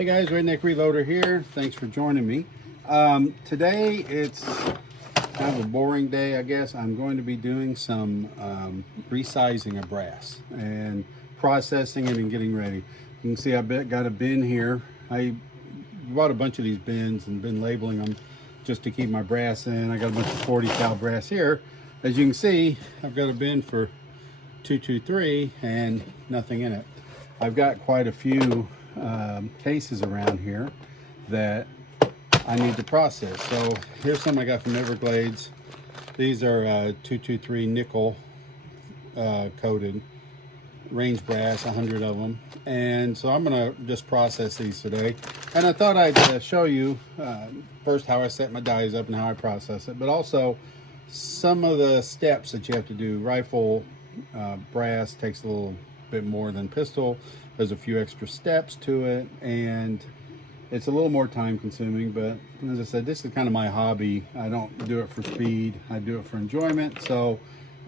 Hey guys, Redneck Reloader here. Thanks for joining me. Today it's kind of a boring day, I guess. I'm going to be doing some resizing of brass and processing it and getting ready. You can see I've got a bin here. I bought a bunch of these bins and been labeling them just to keep my brass in. I got a bunch of 40 cal brass here. As you can see, I've got a bin for 223 and nothing in it. I've got quite a few cases around here that I need to process. So here's some I got from Everglades. These are 223 nickel coated range brass, 100 of them. And so I'm gonna just process these today. And I thought I'd show you first how I set my dies up and how I process it, but also some of the steps that you have to do. Rifle brass takes a little bit more than pistol. There's a few extra steps to it, and it's a little more time consuming, but as I said, this is kind of my hobby. I don't do it for speed, I do it for enjoyment. So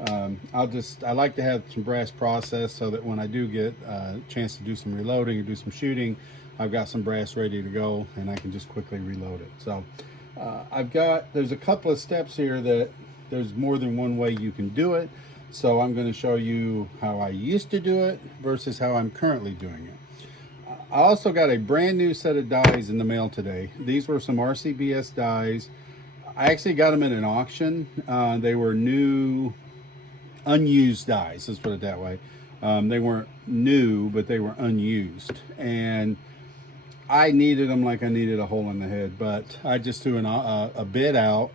I like to have some brass processed so that when I do get a chance to do some reloading or do some shooting, I've got some brass ready to go and I can just quickly reload it. So there's a couple of steps here that there's more than one way you can do it. So I'm going to show you how I used to do it versus how I'm currently doing it. I also got a brand new set of dies in the mail today. These were some RCBS dies. I actually got them in an auction. They were new, unused dies, let's put it that way. They weren't new, but they were unused. And I needed them like I needed a hole in the head, but I just threw a bid out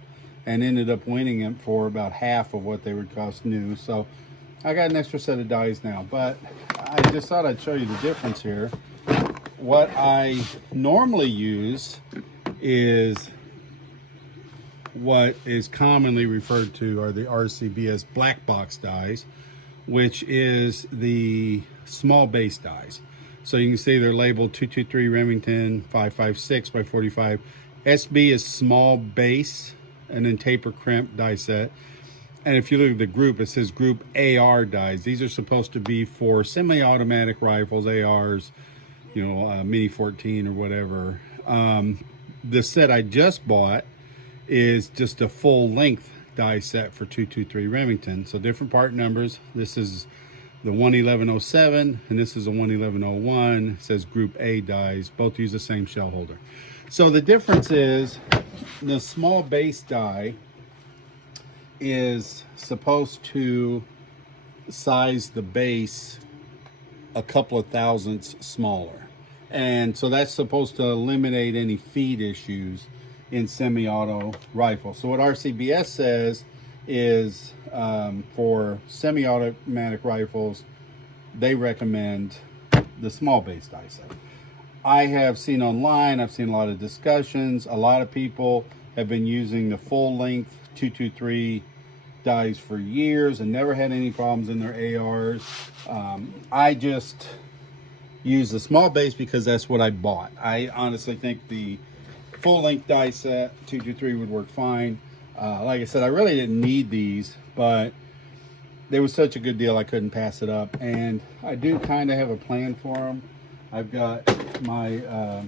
and ended up winning them for about half of what they would cost new. So I got an extra set of dies now, but I just thought I'd show you the difference here. What I normally use is what is commonly referred to are the RCBS black box dies, which is the small base dies. So you can see they're labeled 223 Remington 556 by 45. SB is small base, and then taper crimp die set. And if you look at the group, it says group AR dies. These are supposed to be for semi-automatic rifles, ARs, you know, Mini 14 or whatever. The set I just bought is just a full length die set for 223 Remington. So different part numbers. This is the 11107 and this is a 11101. It says group A dies. Both use the same shell holder. So the difference is the small base die is supposed to size the base a couple of thousandths smaller. And so that's supposed to eliminate any feed issues in semi-auto rifles. So what RCBS says is for semi-automatic rifles, they recommend the small base die set. I have seen online, I've seen a lot of discussions. A lot of people have been using the full length 223 dies for years and never had any problems in their ARs. I just use the small base because that's what I bought. I honestly think the full length die set 223 would work fine. Like I said, I really didn't need these, but they were such a good deal I couldn't pass it up. And I do kind of have a plan for them. I've got my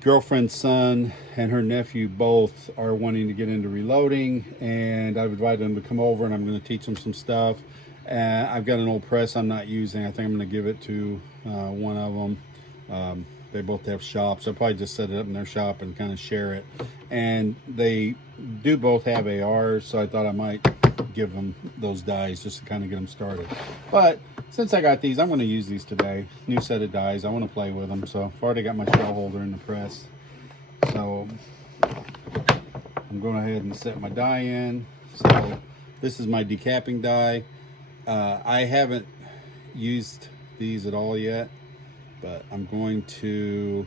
girlfriend's son and her nephew both are wanting to get into reloading, and I've invited them to come over and I'm going to teach them some stuff. I've got an old press I'm not using. I think I'm going to give it to one of them. They both have shops. I'll probably just set it up in their shop and kind of share it. And they do both have ARs, so I thought I might give them those dies just to kind of get them started. But since I got these, I'm going to use these today. New set of dies. I want to play with them. So I've already got my shell holder in the press. So I'm going ahead and set my die in. So this is my decapping die. I haven't used these at all yet, but I'm going to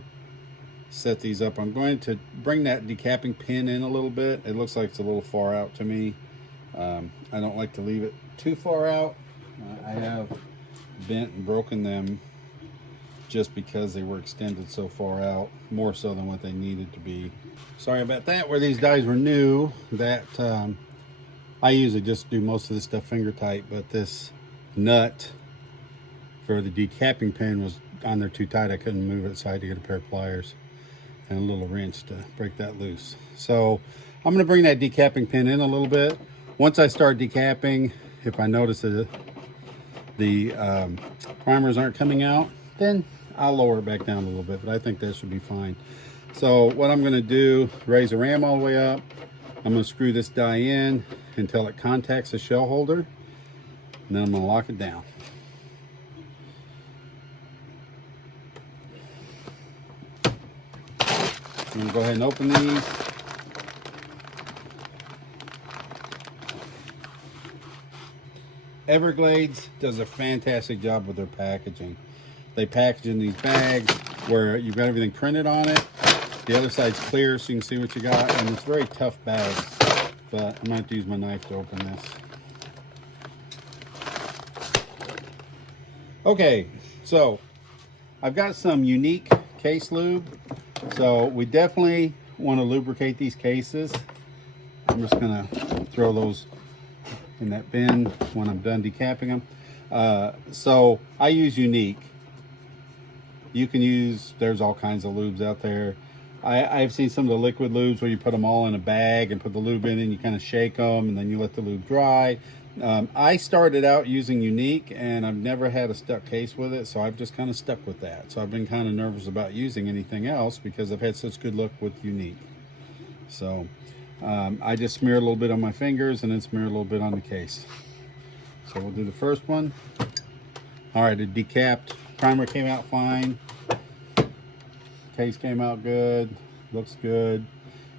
set these up. I'm going to bring that decapping pin in a little bit. It looks like it's a little far out to me. I don't like to leave it too far out. I have bent and broken them just because they were extended so far out, more so than what they needed to be. Sorry about that. Where these dies were new, that I usually just do most of this stuff finger tight, but this nut for the decapping pin was on there too tight. I couldn't move it, so I had to get a pair of pliers and a little wrench to break that loose. So I'm going to bring that decapping pin in a little bit. Once I start decapping, if I notice that the primers aren't coming out, then I'll lower it back down a little bit, but I think that should be fine. So what I'm going to do, raise the ram all the way up. I'm going to screw this die in until it contacts the shell holder, and then I'm going to lock it down. I'm going to go ahead and open these. Everglades does a fantastic job with their packaging. They package in these bags where you've got everything printed on it. The other side's clear so you can see what you got, and it's very tough bags. But I'm going to have to use my knife to open this. Okay, so I've got some unique case lube. So we definitely want to lubricate these cases. I'm just going to throw those in that bin when I'm done decapping them. So I use Unique. You can use, there's all kinds of lubes out there. I've seen some of the liquid lubes where you put them all in a bag and put the lube in and you kind of shake them and then you let the lube dry. I started out using Unique and I've never had a stuck case with it, so I've just kind of stuck with that. So I've been kind of nervous about using anything else because I've had such good luck with Unique. So I just smear a little bit on my fingers and then smear a little bit on the case. So we'll do the first one. All right, it decapped. Primer came out fine. Case came out good. Looks good.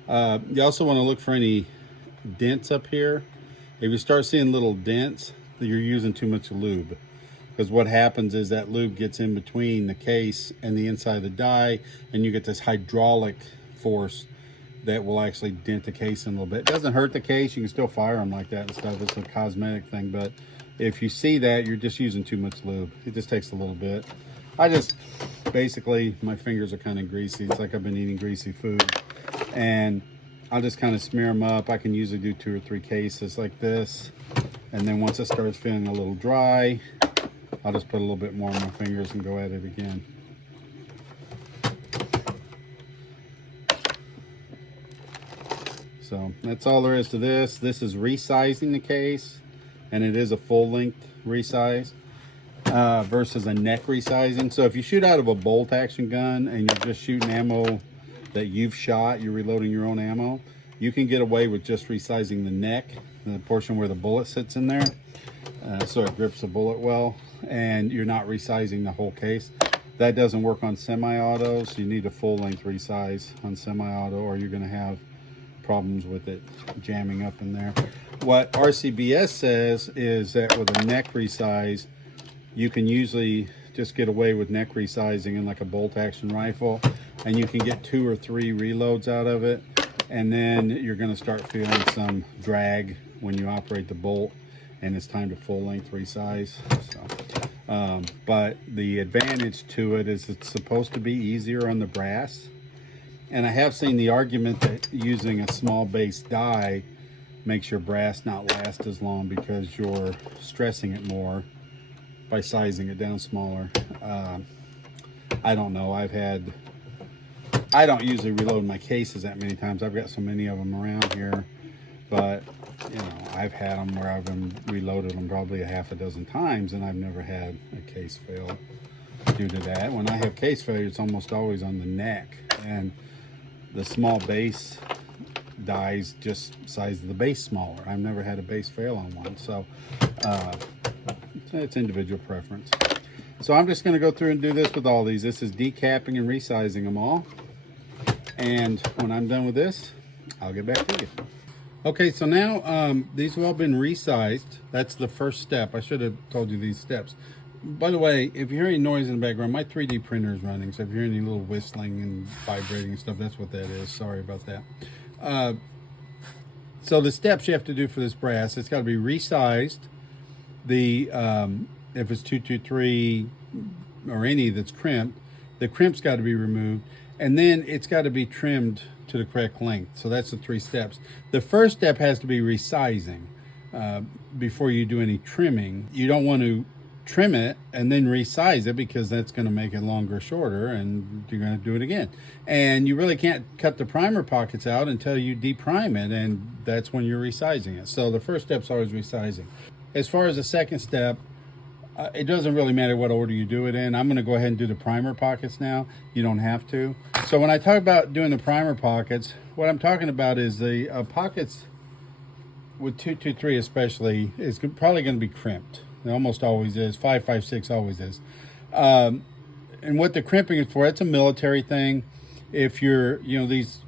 You also want to look for any dents up here. If you start seeing little dents, you're using too much lube. Because what happens is that lube gets in between the case and the inside of the die, and you get this hydraulic force that will actually dent the case in a little bit. It doesn't hurt the case. You can still fire them like that and stuff. It's a cosmetic thing, but if you see that, you're just using too much lube. It just takes a little bit. I just, basically, my fingers are kind of greasy. It's like I've been eating greasy food. And I'll just kind of smear them up. I can usually do 2 or 3 cases like this. And then once it starts feeling a little dry, I'll just put a little bit more on my fingers and go at it again. So that's all there is to this. This is resizing the case, and it is a full length resize versus a neck resizing. So if you shoot out of a bolt action gun and you're just shooting ammo that you've shot, you're reloading your own ammo, you can get away with just resizing the neck, the portion where the bullet sits in there, so it grips the bullet well, and you're not resizing the whole case. That doesn't work on semi-autos. You need a full length resize on semi-auto, or you're going to have problems with it jamming up in there. What RCBS says is that with a neck resize, you can usually just get away with neck resizing in like a bolt action rifle, and you can get 2 or 3 reloads out of it, and then you're going to start feeling some drag when you operate the bolt, and it's time to full length resize. So, but the advantage to it is it's supposed to be easier on the brass. And I have seen the argument that using a small base die makes your brass not last as long because you're stressing it more by sizing it down smaller. I don't know. I don't usually reload my cases that many times. I've got so many of them around here, but you know, I've had them where I've been reloaded them probably a half a dozen times, and I've never had a case fail due to that. When I have case failure, it's almost always on the neck, and the small base dies just size of the base smaller. I've never had a base fail on one, so it's individual preference. So I'm just going to go through and do this with all these. This is decapping and resizing them all, and when I'm done with this, I'll get back to you. Okay, so now these have all been resized. That's the first step. I should have told you these steps. By the way, if you hear any noise in the background, my 3D printer is running, so if you hear any little whistling and vibrating and stuff, that's what that is. Sorry about that. So the steps you have to do for this brass, it's got to be resized. The if it's 223 or any that's crimped, the crimp's got to be removed, and then it's got to be trimmed to the correct length. So that's the 3 steps. The first step has to be resizing before you do any trimming. You don't want to trim it and then resize it, because that's going to make it longer or shorter, and you're going to do it again. And you really can't cut the primer pockets out until you deprime it, and that's when you're resizing it. So the first step's always resizing. As far as the second step, it doesn't really matter what order you do it in. I'm going to go ahead and do the primer pockets now. You don't have to. So when I talk about doing the primer pockets, what I'm talking about is the pockets with 223 especially is probably going to be crimped. It almost always is. 556 always is. And what the crimping is for, it's a military thing. If you're, these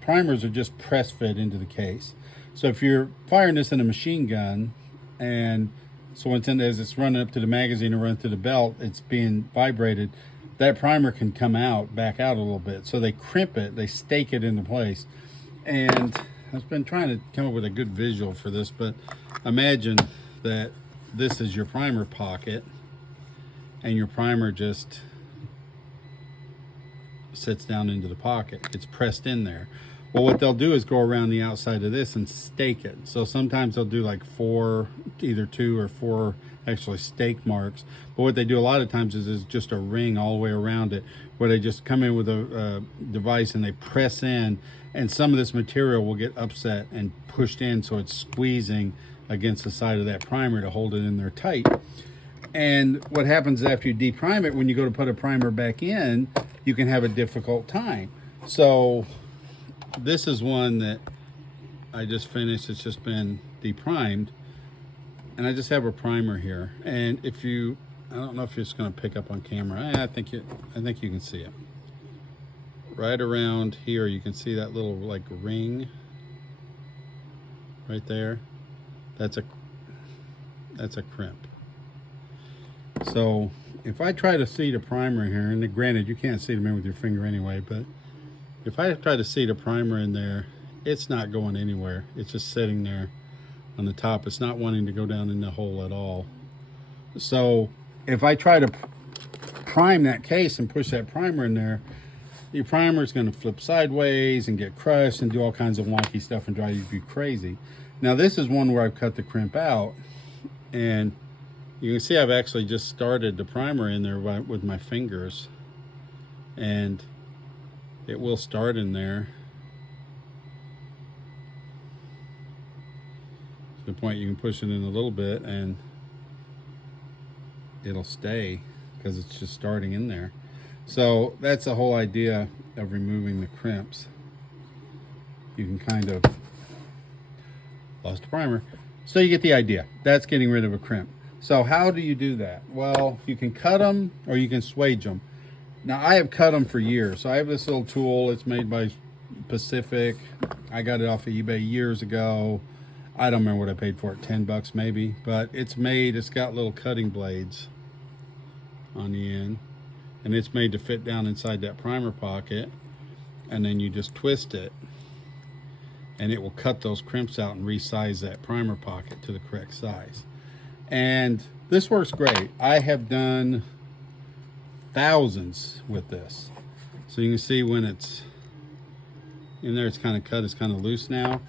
primers are just press fit into the case. So if you're firing this in a machine gun, and so as it's running up to the magazine or run through the belt, it's being vibrated, that primer can come back out a little bit. So they crimp it, they stake it into place. And I've been trying to come up with a good visual for this, but imagine that this is your primer pocket, and your primer just sits down into the pocket. It's pressed in there. Well, what they'll do is go around the outside of this and stake it. So sometimes they'll do like either 2 or 4 actually stake marks. But what they do a lot of times is just a ring all the way around it, where they just come in with a device and they press in, and some of this material will get upset and pushed in, so it's squeezing against the side of that primer to hold it in there tight. And what happens after you deprime it, when you go to put a primer back in, you can have a difficult time. So this is one that I just finished. It's just been deprimed, and I just have a primer here. And I don't know if it's going to pick up on camera. I think you can see it. Right around here, you can see that little like ring right there. That's a crimp. So if I try to seat a primer here, and granted you can't seat them in with your finger anyway, but if I try to seat a primer in there, it's not going anywhere. It's just sitting there on the top. It's not wanting to go down in the hole at all. So if I try to prime that case and push that primer in there, your primer is going to flip sideways and get crushed and do all kinds of wonky stuff and drive you crazy. Now this is one where I've cut the crimp out, and you can see I've actually just started the primer in there with my fingers, and it will start in there. To the point you can push it in a little bit and it'll stay because it's just starting in there. So that's the whole idea of removing the crimps. You can kind of lost the primer. So you get the idea. That's getting rid of a crimp. So how do you do that? Well, you can cut them or you can swage them. Now I have cut them for years. So I have this little tool. It's made by Pacific. I got it off of eBay years ago. I don't remember what I paid for it, 10 bucks maybe, but it's got little cutting blades on the end, and it's made to fit down inside that primer pocket, and then you just twist it and it will cut those crimps out and resize that primer pocket to the correct size. And this works great. I have done thousands with this. So you can see when it's in there, it's kind of cut, it's kind of loose now.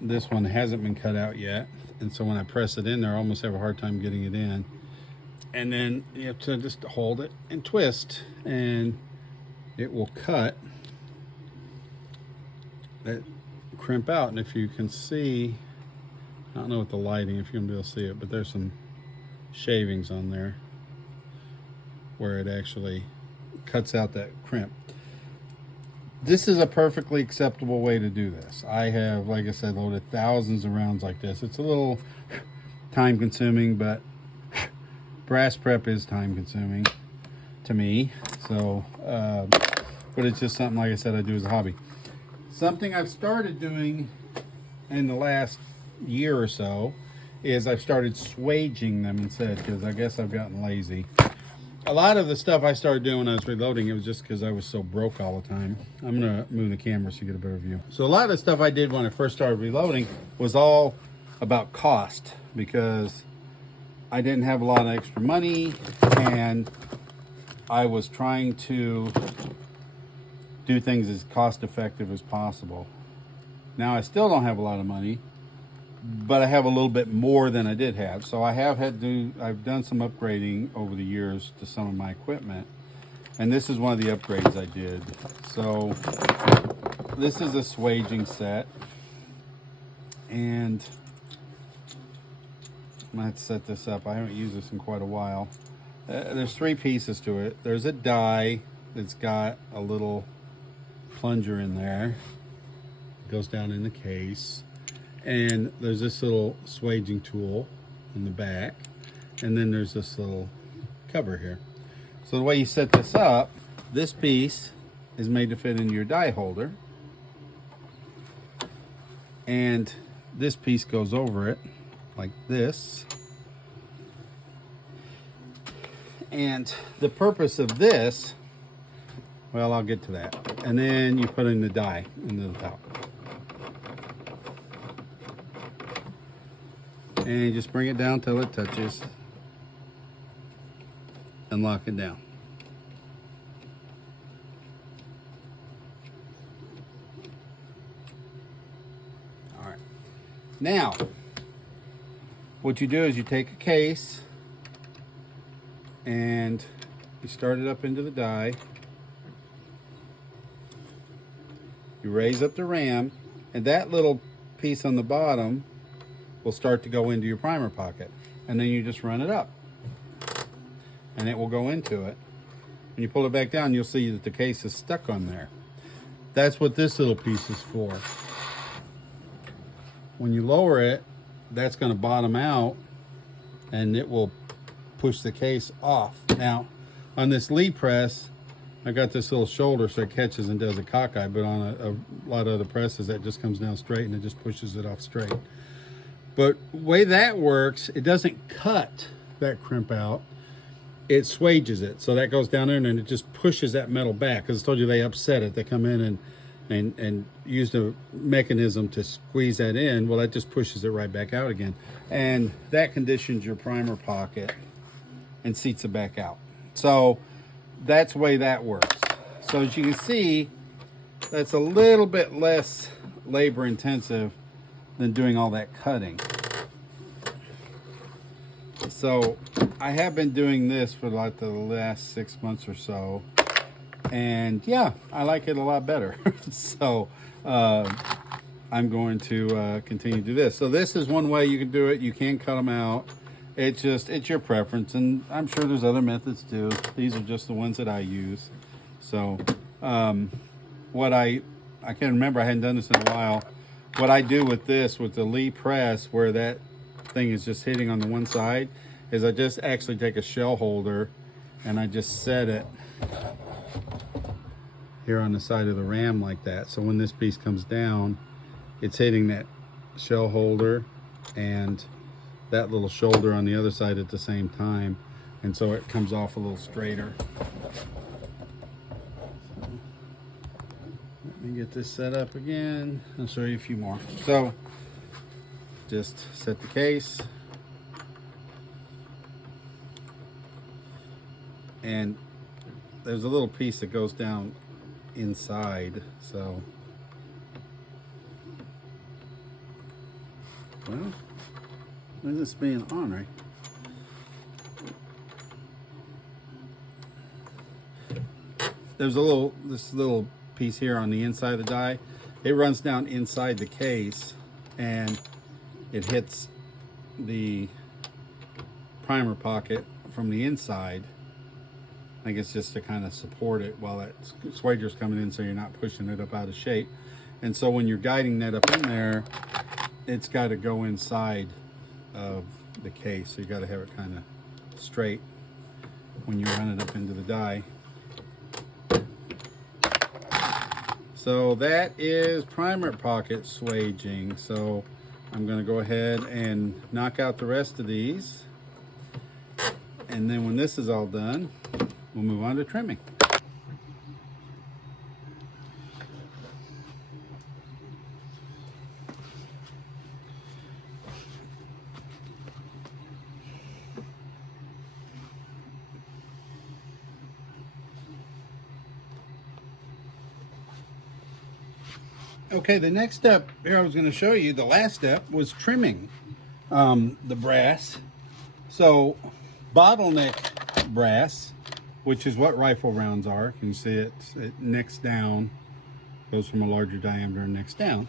This one hasn't been cut out yet, and so when I press it in there, I almost have a hard time getting it in. And then you have to just hold it and twist, and it will cut that crimp out. And if you can see, I don't know with the lighting if you're gonna be able to see it, but there's some shavings on there where it actually cuts out that crimp. This is a perfectly acceptable way to do this. I have, like I said, loaded thousands of rounds like this. It's a little time consuming, but brass prep is time consuming to me. So, but it's just something, like I said, I do as a hobby. Something I've started doing in the last year or so is I've started swaging them instead, because I guess I've gotten lazy. A lot of the stuff I started doing when I was reloading, it was just because I was so broke all the time. I'm gonna move the camera so you get a better view. So a lot of the stuff I did when I first started reloading was all about cost, because I didn't have a lot of extra money and I was trying to do things as cost effective as possible. Now I still don't have a lot of money, but I have a little bit more than I did have. So I've done some upgrading over the years to some of my equipment. And this is one of the upgrades I did. So this is a swaging set. And I'm gonna have to set this up. I haven't used this in quite a while. There's 3 pieces to it. There's a die that's got a little plunger in there. It goes down in the case. And there's this little swaging tool in the back. And then there's this little cover here. So the way you set this up, this piece is made to fit into your die holder. And this piece goes over it like this. And the purpose of this, well, I'll get to that. And then you put in the die into the top. And you just bring it down till it touches and lock it down. All right. Now, what you do is you take a case and you start it up into the die. You raise up the ram, and that little piece on the bottom will start to go into your primer pocket. And then you just run it up and it will go into it. When you pull it back down, you'll see that the case is stuck on there. That's what this little piece is for. When you lower it, that's going to bottom out and it will push the case off. Now, on this lead press, I got this little shoulder so it catches and does a cockeye, but on a lot of other presses, that just comes down straight and it just pushes it off straight. But the way that works, it doesn't cut that crimp out. It swages it. So that goes down there and it just pushes that metal back. Because I told you they upset it. They come in and use the mechanism to squeeze that in. Well, that just pushes it right back out again. And that conditions your primer pocket and seats it back out. So that's the way that works. So as you can see, that's a little bit less labor intensive than doing all that cutting. So I have been doing this for like the last 6 months or so, and yeah, I like it a lot better. So I'm going to continue to do this. So this is one way you can do it. You can cut them out. It's your preference, and I'm sure there's other methods too. These are just the ones that I use. So what I can't remember, I hadn't done this in a while. What I do with this, with the Lee press, where that thing is just hitting on the one side, is I just actually take a shell holder and I just set it here on the side of the ram like that. So when this piece comes down, it's hitting that shell holder and that little shoulder on the other side at the same time. And so it comes off a little straighter. Let me get this set up again. I'll show you a few more. So just set the case. And there's a little piece that goes down inside. So, well, where's this being on, right? There's this little piece here on the inside of the die. It runs down inside the case and it hits the primer pocket from the inside. I think it's just to kind of support it while that swager's coming in, so you're not pushing it up out of shape. And so when you're guiding that up in there, it's got to go inside of the case. So you got to have it kind of straight when you run it up into the die. So that is primer pocket swaging. So I'm going to go ahead and knock out the rest of these. And then when this is all done, we'll move on to trimming. Okay, the next step here I was going to show you, the last step was trimming the brass. So bottleneck brass, which is what rifle rounds are, you can see it nicks down, goes from a larger diameter and nicks down.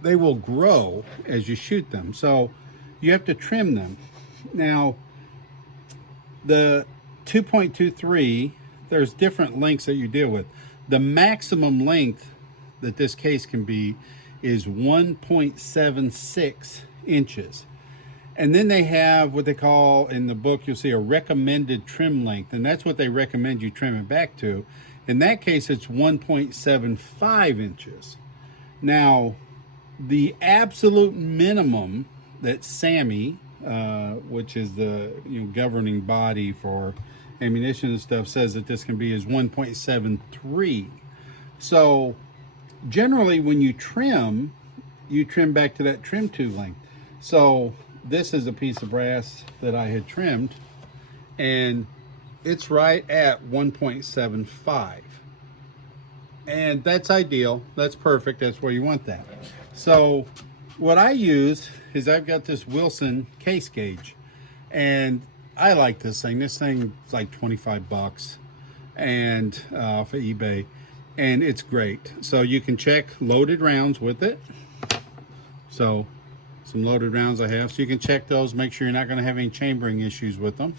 They will grow as you shoot them, so you have to trim them. Now the 2.23, there's different lengths that you deal with. The maximum length that this case can be is 1.76 inches. And then they have what they call, in the book, you'll see a recommended trim length, and that's what they recommend you trim it back to. In that case, it's 1.75 inches. Now, the absolute minimum that SAMI, which is the governing body for ammunition and stuff, says that this can be is 1.73. So generally when you trim back to that trim to length. So this is a piece of brass that I had trimmed, and it's right at 1.75. And that's ideal. That's perfect. That's where you want that. So what I use is I've got this Wilson case gauge, and I like this thing. This thing is like 25 bucks and off of eBay, and it's great. So you can check loaded rounds with it. So some loaded rounds I have, so you can check those, make sure you're not going to have any chambering issues with them.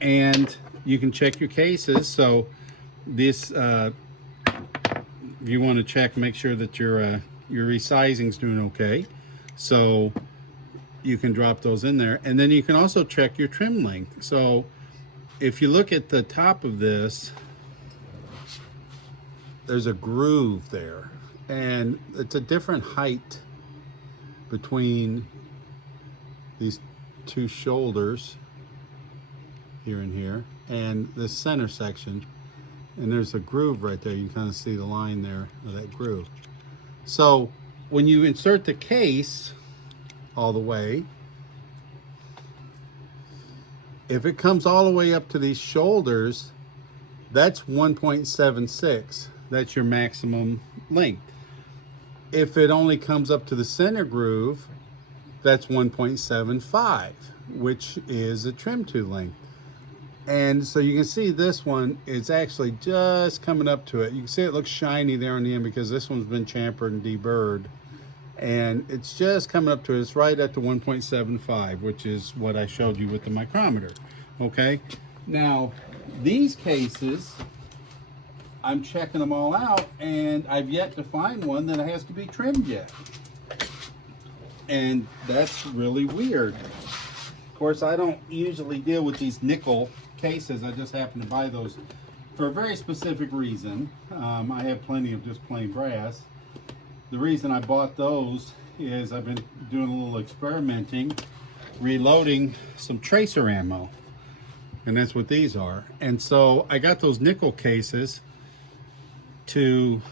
And you can check your cases. So this, if you want to check, make sure that your resizing's doing okay. So you can drop those in there, and then you can also check your trim length. So if you look at the top of this, there's a groove there, and it's a different height between these two shoulders here and here and this center section, and there's a groove right there. You can kind of see the line there of that groove. So when you insert the case all the way, if it comes all the way up to these shoulders, that's 1.76. That's your maximum length. If it only comes up to the center groove, that's 1.75, which is a trim to length. And so you can see this one is actually just coming up to it. You can see it looks shiny there on the end because this one's been chamfered and deburred. And it's just coming up to it. It's right at the 1.75, which is what I showed you with the micrometer. Okay, now these cases, I'm checking them all out, and I've yet to find one that has to be trimmed yet. And that's really weird. Of course, I don't usually deal with these nickel cases. I just happen to buy those for a very specific reason. I have plenty of just plain brass. The reason I bought those is I've been doing a little experimenting, reloading some tracer ammo, and that's what these are. And so I got those nickel cases to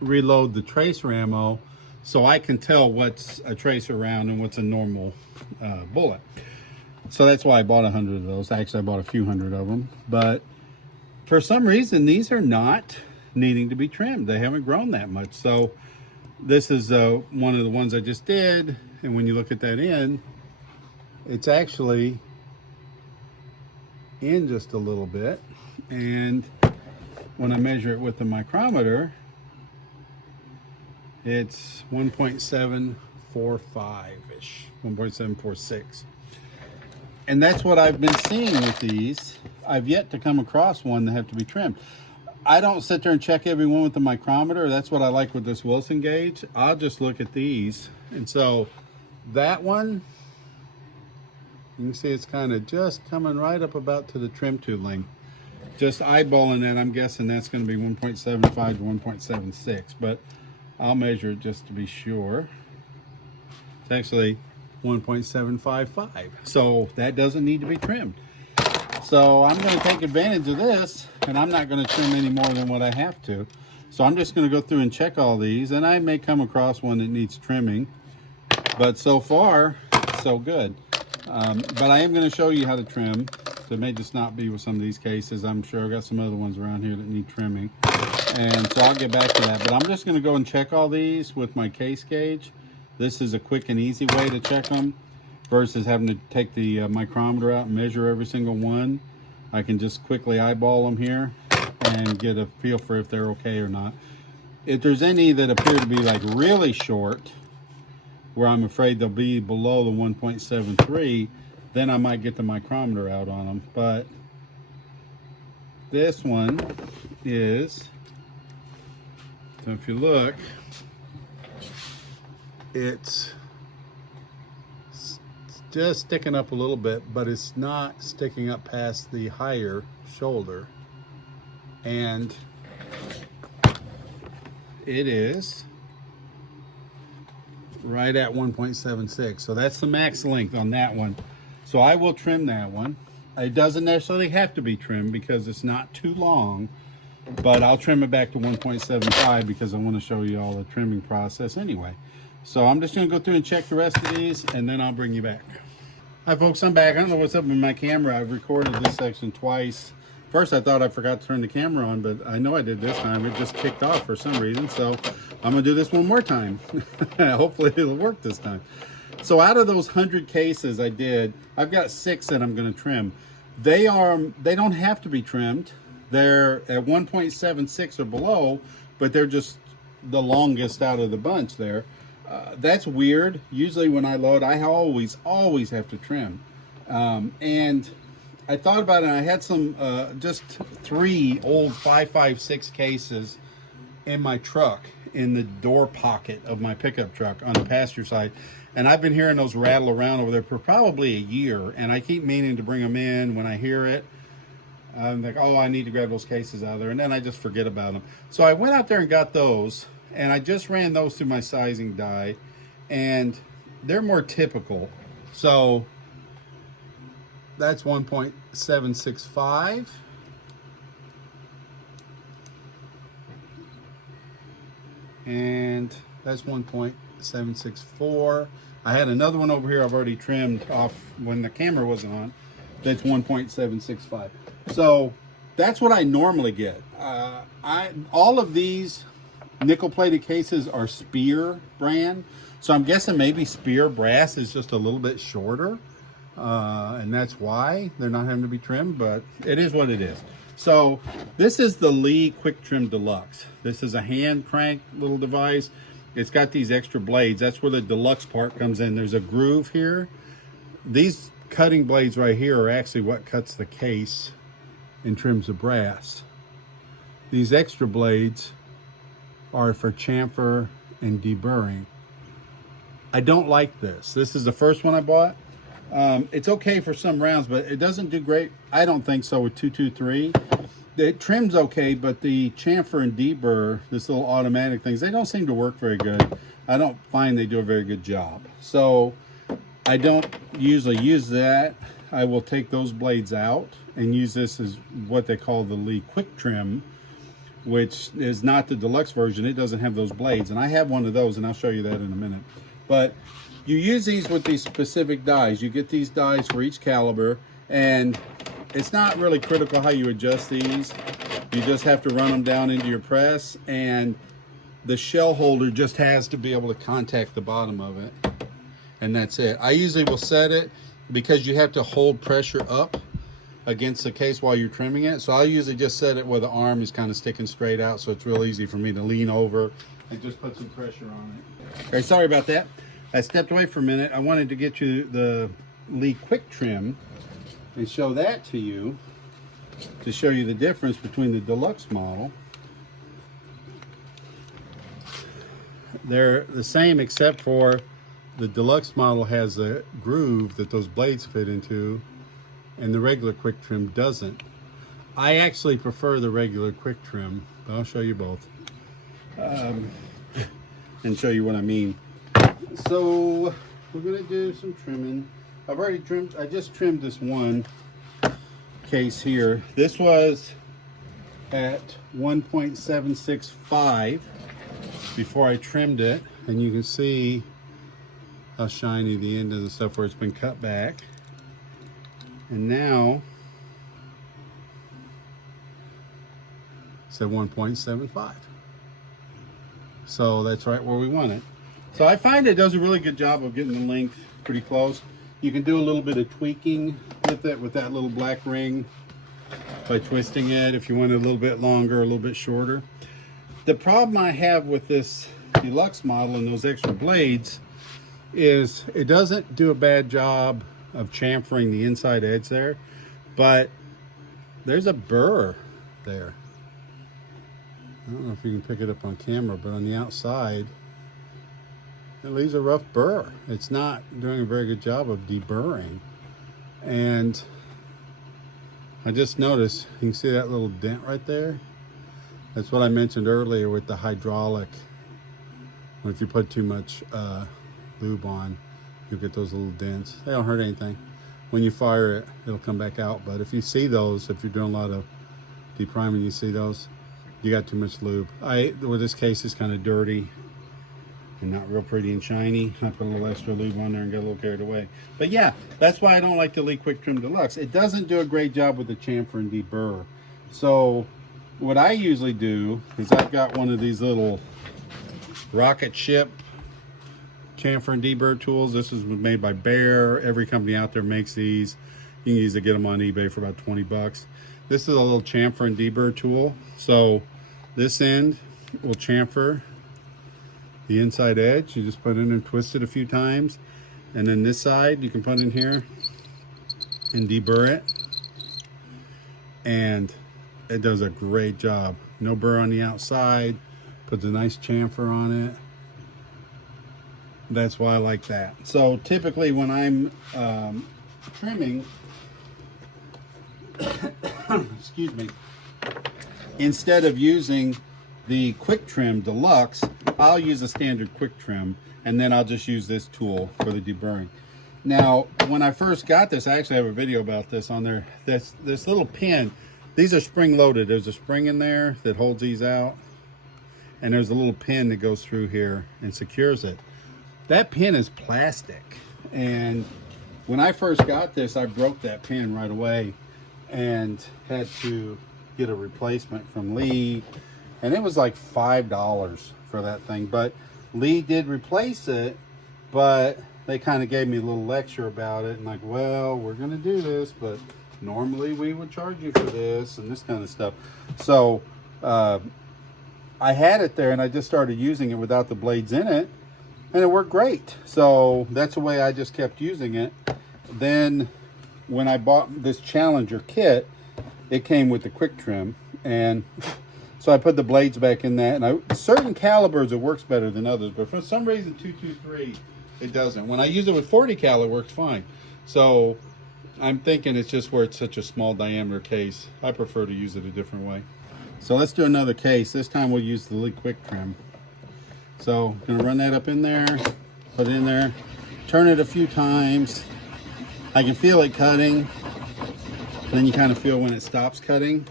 reload the tracer ammo so I can tell what's a tracer round and what's a normal bullet. So that's why I bought 100 of those. Actually, I bought a few hundred of them, but for some reason these are not needing to be trimmed. They haven't grown that much. So this is one of the ones I just did, and when you look at that end, it's actually in just a little bit. And when I measure it with the micrometer, it's 1.745-ish, 1.746. And that's what I've been seeing with these. I've yet to come across one that have to be trimmed. I don't sit there and check every one with the micrometer. That's what I like with this Wilson gauge. I'll just look at these. And so that one, you can see it's kind of just coming right up about to the trim to length. Just eyeballing that, I'm guessing that's going to be 1.75 to 1.76, but I'll measure it just to be sure. It's actually 1.755, so that doesn't need to be trimmed. So I'm going to take advantage of this, and I'm not going to trim any more than what I have to. So I'm just going to go through and check all these, and I may come across one that needs trimming, but so far so good. But I am going to show you how to trim. So it may just not be with some of these cases. I'm sure I've got some other ones around here that need trimming. And so I'll get back to that. But I'm just going to go and check all these with my case gauge. This is a quick and easy way to check them versus having to take the micrometer out and measure every single one. I can just quickly eyeball them here and get a feel for if they're okay or not. If there's any that appear to be like really short, where I'm afraid they'll be below the 1.73, then I might get the micrometer out on them. But this one is, so if you look, it's just sticking up a little bit, but it's not sticking up past the higher shoulder. And it is right at 1.76. So that's the max length on that one. So I will trim that one. It doesn't necessarily have to be trimmed because it's not too long, but I'll trim it back to 1.75 because I want to show you all the trimming process anyway. So I'm just going to go through and check the rest of these, and then I'll bring you back. Hi folks, I'm back. I don't know what's up with my camera. I've recorded this section twice. First I thought I forgot to turn the camera on, but I know I did this time. It just kicked off for some reason, so I'm going to do this one more time. Hopefully it'll work this time. So out of those 100 cases I did, I've got 6 that I'm going to trim. They don't have to be trimmed. They're at 1.76 or below, but they're just the longest out of the bunch there. That's weird. Usually when I load, I always have to trim. And I thought about it, and I had some, just 3 old 5.56 cases in my truck, in the door pocket of my pickup truck on the passenger side. And I've been hearing those rattle around over there for probably a year, and I keep meaning to bring them in. When I hear it, I'm like, oh, I need to grab those cases out of there, and then I just forget about them. So I went out there and got those, and I just ran those through my sizing die, and they're more typical. So that's 1.765. And that's 1.764. I had another one over here I've already trimmed off when the camera wasn't on. That's 1.765. So that's what I normally get. All of these nickel-plated cases are Spear brand. So I'm guessing maybe Spear brass is just a little bit shorter. And that's why they're not having to be trimmed, but it is what it is. So this is the Lee Quick Trim Deluxe. This is a hand crank little device. It's got these extra blades. That's where the Deluxe part comes in. There's a groove here. These cutting blades right here are actually what cuts the case and trims the brass. These extra blades are for chamfer and deburring. I don't like this. This is the first one I bought. It's okay for some rounds, but it doesn't do great. I don't think so with 223. It trims okay, but the chamfer and deburr, this little automatic things, they don't seem to work very good. I don't find they do a very good job. So I don't usually use that. I will take those blades out and use this as what they call the Lee Quick Trim, which is not the Deluxe version. It doesn't have those blades, and I have one of those, and I'll show you that in a minute. But you use these with these specific dies. You get these dies for each caliber, and it's not really critical how you adjust these. You just have to run them down into your press, and the shell holder just has to be able to contact the bottom of it, and that's it. I usually will set it because you have to hold pressure up against the case while you're trimming it. So I usually just set it where the arm is kind of sticking straight out, so it's real easy for me to lean over and just put some pressure on it. Okay, sorry about that. I stepped away for a minute. I wanted to get you the Lee Quick Trim and show that to you, to show you the difference between the Deluxe model. They're the same, except for the Deluxe model has a groove that those blades fit into, and the regular Quick Trim doesn't. I actually prefer the regular Quick Trim, but I'll show you both and show you what I mean. So we're gonna do some trimming. I've already trimmed, I just trimmed this one case here. This was at 1.765 before I trimmed it, and you can see how shiny the end of the stuff where it's been cut back. And now said 1.75. So that's right where we want it. So I find it does a really good job of getting the length pretty close. You can do a little bit of tweaking with it with that little black ring by twisting it if you want it a little bit longer, a little bit shorter. The problem I have with this Deluxe model and those extra blades is it doesn't do a bad job of chamfering the inside edge there, but there's a burr there. I don't know if you can pick it up on camera, but on the outside it leaves a rough burr. It's not doing a very good job of deburring. And I just noticed, you can see that little dent right there? That's what I mentioned earlier with the hydraulic. If you put too much lube on, you'll get those little dents. They don't hurt anything. When you fire it, it'll come back out. But if you see those, if you're doing a lot of depriming, you see those, you got too much lube. Well, this case is kind of dirty and not real pretty and shiny. I put a little extra lube on there and got a little carried away. But yeah, that's why I don't like the Lee Quick Trim Deluxe. It doesn't do a great job with the chamfer and deburr. So what I usually do is I've got one of these little rocket ship chamfer and deburr tools. This is made by Bear. Every company out there makes these. You can easily get them on eBay for about 20 bucks. This is a little chamfer and deburr tool. So this end will chamfer the inside edge. You just put it in and twist it a few times. And then this side you can put in here and deburr it. And it does a great job. No burr on the outside. Puts a nice chamfer on it. That's why I like that. So typically when I'm trimming, excuse me, instead of using the Quick Trim Deluxe, I'll use a standard Quick Trim, and then I'll just use this tool for the deburring. Now, when I first got this, I actually have a video about this on there. This little pin, these are spring loaded. There's a spring in there that holds these out, and there's a little pin that goes through here and secures it. That pin is plastic, and when I first got this, I broke that pin right away and had to get a replacement from Lee, and it was like $5 for that thing. But Lee did replace it, but they kind of gave me a little lecture about it and like, well, we're gonna do this, but normally we would charge you for this and this kind of stuff. So I had it there and I just started using it without the blades in it, and it worked great. So that's the way I just kept using it. Then when I bought this Challenger kit, it came with the Quick Trim, and so I put the blades back in that. And certain calibers it works better than others, but for some reason 223 it doesn't. When I use it with 40 cal, it works fine. So I'm thinking it's just where it's such a small diameter case. I prefer to use it a different way. So let's do another case. This time we'll use the Lee Quick Trim. So I'm gonna run that up in there, put it in there, turn it a few times. I can feel it cutting. Then you kind of feel when it stops cutting.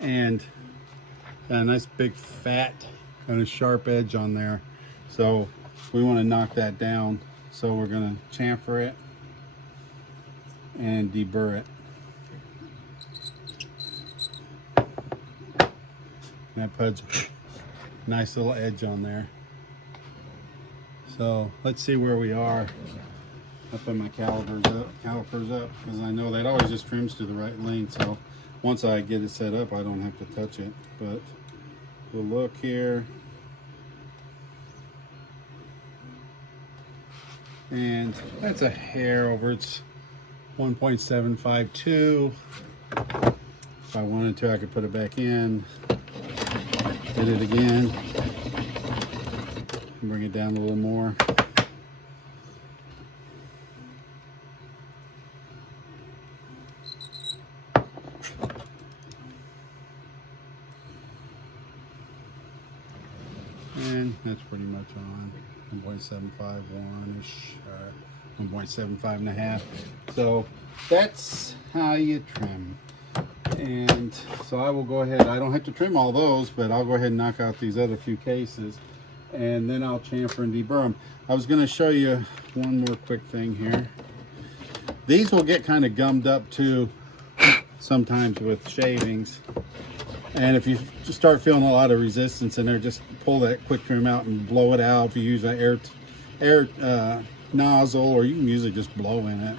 And got a nice big fat kind of sharp edge on there. So we want to knock that down. So we're going to chamfer it and deburr it. That puts a nice little edge on there. So let's see where we are. I'll put my calipers up because I know that always just trims to the right length. So once I get it set up, I don't have to touch it. But we'll look here. And that's a hair over. It's 1.752. If I wanted to, I could put it back in. Hit it again. Bring it down a little more. And that's pretty much on 1.751-ish, 1.75 and a half. So that's how you trim. And so I will go ahead, I don't have to trim all those, but I'll go ahead and knock out these other few cases, and then I'll chamfer and deburr them. I was going to show you one more quick thing here. These will get kind of gummed up too sometimes with shavings. And if you just start feeling a lot of resistance in there, just pull that quick trim out and blow it out. If you use an air nozzle, or you can usually just blow in it,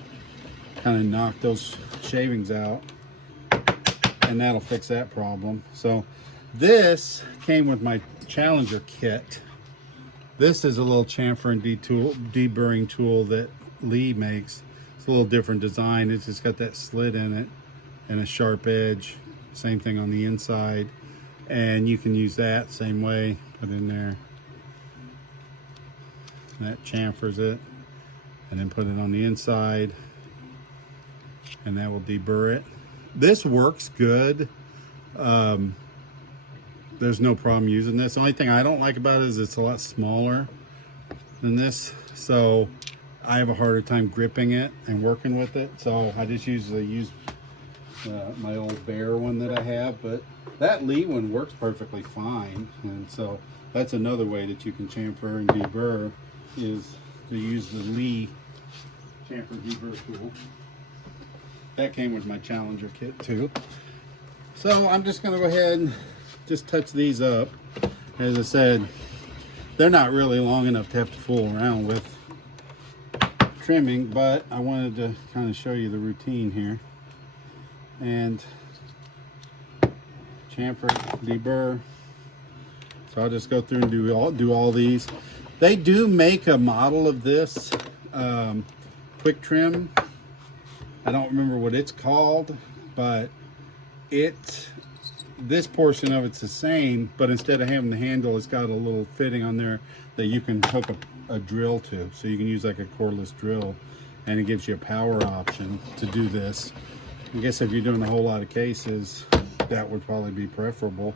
kind of knock those shavings out, and that'll fix that problem. So this came with my Challenger kit. This is a little chamfer and deburring tool that Lee makes. It's a little different design. It's just got that slit in it and a sharp edge. Same thing on the inside, and you can use that same way. Put in there, that chamfers it, and then put it on the inside, and that will deburr it. This works good. There's no problem using this. The only thing I don't like about it is it's a lot smaller than this, so I have a harder time gripping it and working with it. So I just usually use my old Bear one that I have, but that Lee one works perfectly fine. And so that's another way that you can chamfer and deburr, is to use the Lee chamfer deburr tool. That came with my Challenger kit too. So I'm just going to go ahead and just touch these up. As I said, they're not really long enough to have to fool around with trimming, but I wanted to kind of show you the routine here. And chamfer, deburr. So I'll just go through and do all these. They do make a model of this quick trim. I don't remember what it's called, but this portion of it's the same, but instead of having the handle, it's got a little fitting on there that you can hook a drill to. So you can use like a cordless drill, and it gives you a power option to do this. I guess if you're doing a whole lot of cases, that would probably be preferable.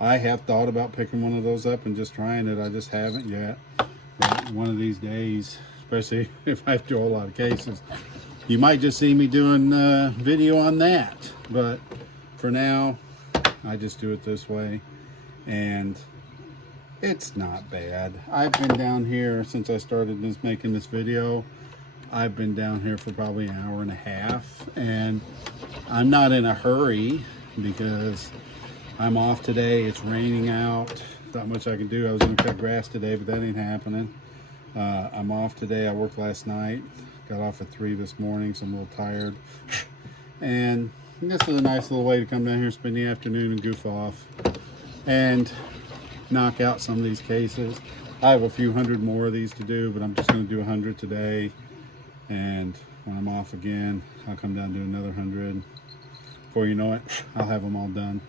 I have thought about picking one of those up and just trying it. I just haven't yet. But one of these days, especially if I have to do a whole lot of cases, you might just see me doing a video on that. But for now, I just do it this way, and it's not bad. I've been down here since I started making this video. I've been down here for probably an hour and a half, and I'm not in a hurry because I'm off today. It's raining out. Not much I can do. I was going to cut grass today, but that ain't happening. I'm off today. I worked last night. Got off at 3 this morning, so I'm a little tired. And this is a nice little way to come down here, spend the afternoon, and goof off and knock out some of these cases. I have a few hundred more of these to do, but I'm just going to do 100 today. And when I'm off again, I'll come down and do another 100. Before you know it, I'll have them all done.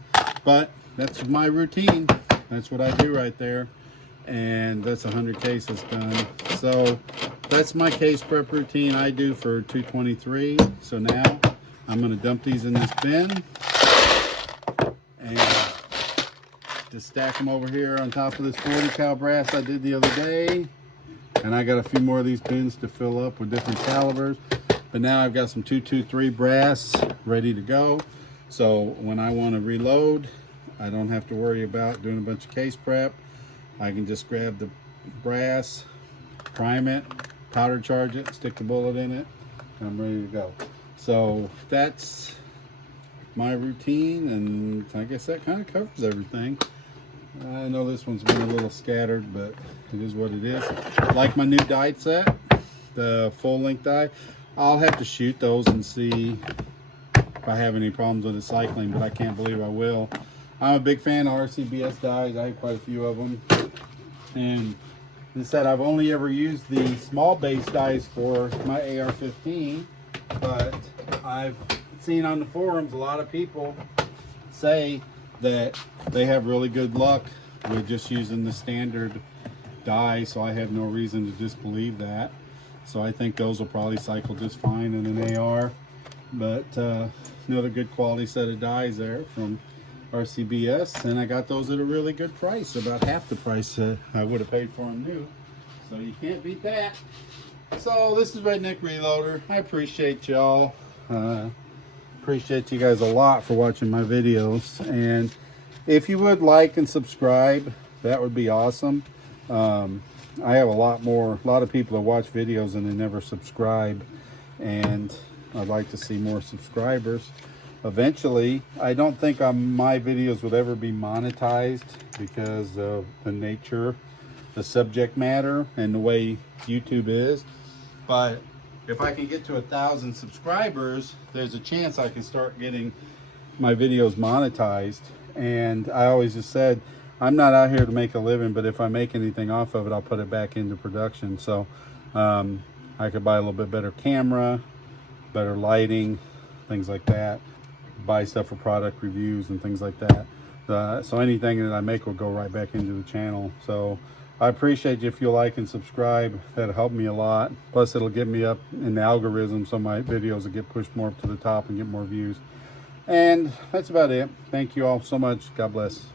But that's my routine. That's what I do right there. And that's 100 cases done. So that's my case prep routine I do for 223. So now I'm going to dump these in this bin and just stack them over here on top of this 40 cal brass I did the other day. And I got a few more of these bins to fill up with different calibers. But now I've got some 223 brass ready to go. So when I want to reload, I don't have to worry about doing a bunch of case prep. I can just grab the brass, prime it, powder charge it, stick the bullet in it, and I'm ready to go. So that's my routine, and I guess that kind of covers everything. I know this one's been a little scattered, but it is what it is. Like my new die set, the full length die, I'll have to shoot those and see if I have any problems with the cycling, but I can't believe I will. I'm a big fan of RCBS dies. I have quite a few of them. And as I said, I've only ever used the small base dies for my AR-15, but I've seen on the forums a lot of people say that they have really good luck with just using the standard die, so I have no reason to disbelieve that. So I think those will probably cycle just fine in an AR. But another good quality set of dies there from RCBS, and I got those at a really good price, about half the price I would have paid for them new. So you can't beat that. So this is Redneck Reloader. I appreciate y'all. Appreciate you guys a lot for watching my videos, and if you would like and subscribe, that would be awesome. I have a lot of people that watch videos and they never subscribe, and I'd like to see more subscribers. eventually, I don't think my videos would ever be monetized because of the nature, the subject matter, and the way YouTube is. But if I can get to 1,000 subscribers, there's a chance I can start getting my videos monetized. And I always just said, I'm not out here to make a living, but if I make anything off of it, I'll put it back into production. So I could buy a little bit better camera, better lighting, things like that, buy stuff for product reviews and things like that. So anything that I make will go right back into the channel. So I appreciate you if you'll like and subscribe. That'll help me a lot. Plus it'll get me up in the algorithm, so my videos will get pushed more up to the top and get more views. And that's about it. Thank you all so much. God bless.